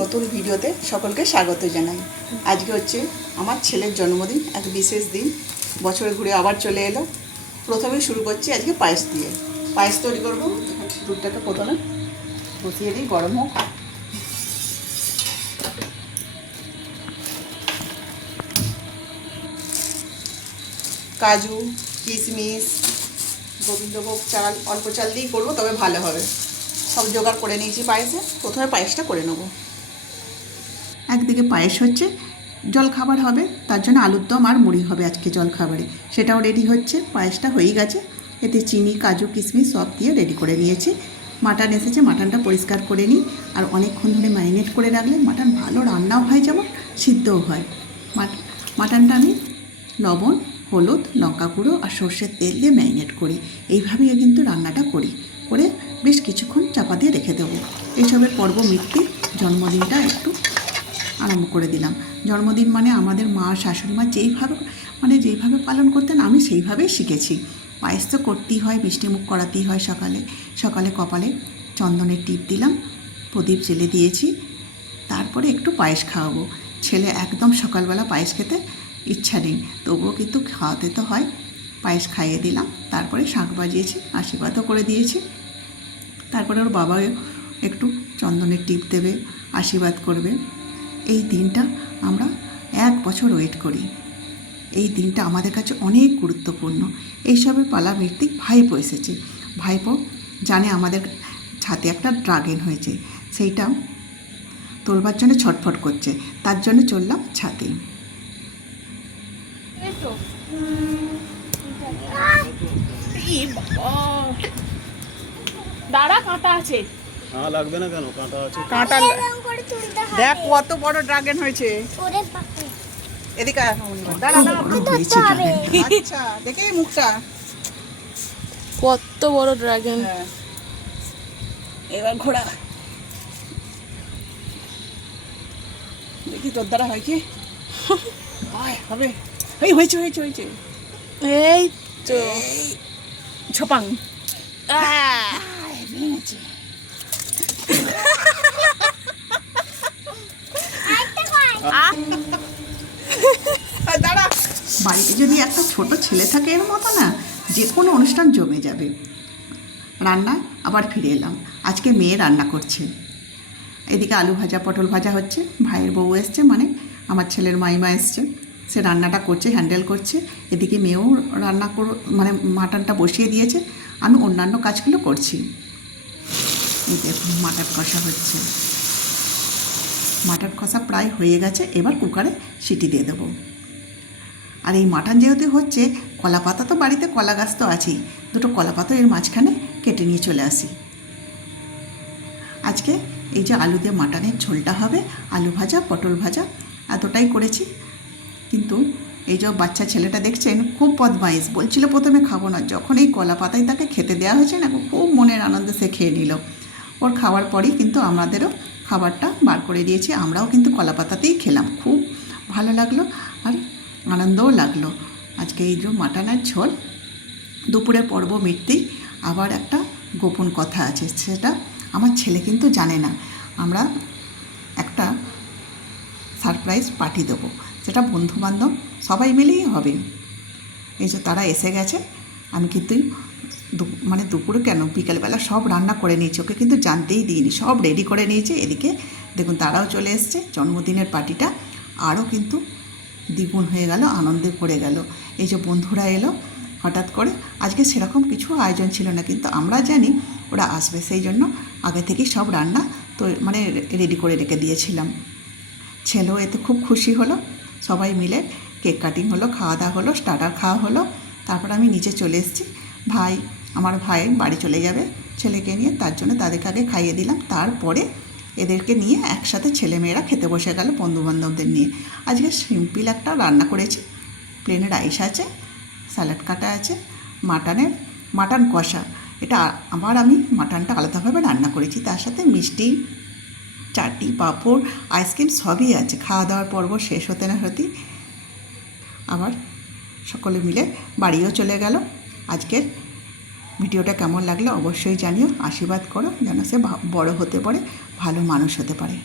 নতুন ভিডিওতে সকলকে স্বাগত জানাই। আজকে হচ্ছে আমার ছেলের জন্মদিন, এক বিশেষ দিন। বছরে ঘুরে আবার চলে এলো। প্রথমেই শুরু করছি আজকে পায়েস দিয়ে। পায়েস তৈরি করবো। দুধটাকে প্রথমে বসিয়ে দিই, গরম হোক। কাজু, কিশমিশ, গোবিন্দভোগ চাল, অল্প চাল দিয়েই করবো, তবে ভালো হবে। সব জোগাড় করে নিয়েছি পায়েসে। প্রথমে পায়েসটা করে নেব। একদিকে পায়েস হচ্ছে, জলখাবার হবে, তার জন্য আলুর দম আর মুড়ি হবে আজকে জলখাবারে। সেটাও রেডি হচ্ছে। পায়েসটা হয়েই গেছে। এতে চিনি, কাজু, কিশমিশ সব দিয়ে রেডি করে নিয়েছি। মাটন এসেছে, মাটনটা পরিষ্কার করে নিই। আর অনেকক্ষণ ধরে ম্যারিনেট করে রাখলে মাটন ভালো রান্নাও হয়, যেমন সিদ্ধও হয়। মাটনটা আমি লবণ, হলুদ, লঙ্কা গুঁড়ো আর সর্ষের তেল দিয়ে ম্যারিনেট করি। এইভাবেই কিন্তু রান্নাটা করি। করে বেশ কিছুক্ষণ চাপা দিয়ে রেখে দেবো। এইসবের পর্ব মিটতে জন্মদিনটা একটু আরম্ভ করে দিলাম। জন্মদিন মানে আমাদের মা, শাশুড়ি মা যেইভাবে পালন করতেন, আমি সেইভাবেই শিখেছি। পায়েস তো করতেই হয়, মিষ্টি মুখ করাতেই হয়। সকালে কপালে চন্দনের টিপ দিলাম, প্রদীপ জ্বেলে দিয়েছি। তারপরে একটু পায়েস খাওয়াবো। ছেলে একদম সকালবেলা পায়েস খেতে ইচ্ছা নেই, তবুও কিন্তু খাওয়াতে তো হয়। পায়েস খাইয়ে দিলাম। তারপরে শাঁখ বাজিয়েছি, আশীর্বাদও করে দিয়েছি। তারপরে ওর বাবাও একটু চন্দনের টিপ দেবে, আশীর্বাদ করবে। এই দিনটা আমরা 1 বছর ওয়েট করি। এই দিনটা আমাদের কাছে অনেক গুরুত্বপূর্ণ। এইসবের পালা মিটতে ভাইপো এসেছে। ভাইপো জানে আমাদের ছাদে একটা ড্রাগন হয়েছে, সেইটা তোলবার জন্য ছটফট করছে। তার জন্য চললাম ছাদে। দাঁড়া, কাঁটা আছে। লাগবে না কেন? কাঁটা আছে। কাঁটা দেখ কত বড় ড্রাগন হয়েছে। এদিকে আচ্ছা, দেখে মুখটা কত বড় ড্রাগন। এবার ঘোড়া দেখি তোর দ্বারা হয় কি হবে। হয়েছে হয়েছে হয়েছে। এই তো ছোপাং দাঁড়া। বাড়িতে যদি একটা ছোট ছেলে থাকে এর মতো না, যে কোনো অনুষ্ঠান জমে যাবে। রান্না আবার ফিরে এলাম। আজকে মেয়ে রান্না করছে। এদিকে আলু ভাজা, পটল ভাজা হচ্ছে। ভাইয়ের বউ এসছে, মানে আমার ছেলের মাইমা এসছে। সে রান্নাটা করছে, হ্যান্ডেল করছে। এদিকে মেয়েও রান্না মানে মাটনটা বসিয়ে দিয়েছে। আমি অন্যান্য কাজগুলো করছি। এই দেখুন, মাটন কষা হচ্ছে। মাটন কষা প্রায় হয়ে গেছে। এবার কুকারে সিটি দিয়ে দেবো। আর এই মাটন যেহেতু হচ্ছে, কলা পাতা তো বাড়িতে, কলা গাছ তো আছেই। 2টো কলা পাতা এর মাঝখানে কেটে নিয়ে চলে আসি। আজকে এই যে আলু দিয়ে মাটনের ঝোলটা হবে, আলু ভাজা, পটল ভাজা, এতটাই করেছি। কিন্তু এই যে বাচ্চা ছেলেটা দেখছেন, খুব বদমাইশ। বলছিল প্রথমে খাবো না, যখন এই কলা পাতায় তাকে খেতে দেওয়া হয়েছে না, খুব মনের আনন্দে সে খেয়ে নিল। ওর খাওয়ার পরেই কিন্তু আমাদেরও খাবারটা বার করে দিয়েছি। আমরাও কিন্তু কলা পাতাতেই খেলাম। খুব ভালো লাগলো আর আনন্দও লাগলো। আজকে এই যে মাটনের ঝোল। দুপুরে পর্ব মিটতেই আবার একটা গোপন কথা আছে, সেটা আমার ছেলে কিন্তু জানে না। আমরা একটা সারপ্রাইজ পার্টি দেবো, সেটা বন্ধুবান্ধব সবাই মিলেই হবে। এই যে তারা এসে গেছে। আমি কিন্তু মানে দুপুরে কেন, বিকেলবেলা সব রান্না করে নিয়েছি। ওকে কিন্তু জানতেই দিইনি, সব রেডি করে নিয়েছি। এদিকে দেখুন, তারাও চলে এসছে। জন্মদিনের পার্টিটা আরও কিন্তু দ্বিগুণ হয়ে গেল, আনন্দে ভরে গেল। এই যে বন্ধুরা এলো হঠাৎ করে। আজকে সেরকম কিছু আয়োজন ছিল না, কিন্তু আমরা জানি ওরা আসবে, সেই জন্য আগে থেকেই সব রান্না তো মানে রেডি করে রেখে দিয়েছিলাম। ছেলেও এতে খুব খুশি হলো। সবাই মিলে কেক কাটিং হলো, খাওয়া দাওয়া হলো, স্টার্টার খাওয়া হলো। তারপর আমি নিচে চলে এসেছি। আমার ভাই বাড়ি চলে যাবে ছেলেকে নিয়ে, তার জন্য তাদেরকে আগে খাইয়ে দিলাম। তারপরে এদেরকে নিয়ে একসাথে ছেলেমেয়েরা খেতে বসে গেল বন্ধুবান্ধবদের নিয়ে। আজকে সিম্পল একটা রান্না করেছি। প্লেন রাইস আছে, স্যালাড কাটা আছে, মাটন কষা। এটা আবার আমি মাটনটা আলাদাভাবে রান্না করেছি। তার সাথে মিষ্টি, চাটনি, পাঁপড়, আইসক্রিম সবই আছে। খাওয়া দাওয়ার পর্ব শেষ হতে না হতেই আবার সকলে মিলে বাড়িও চলে গেল। আজকের ভিডিওটা কেমন লাগলো অবশ্যই জানিও। আশীর্বাদ করো যেন সে বড় হতে পারে, ভালো মানুষ হতে পারে।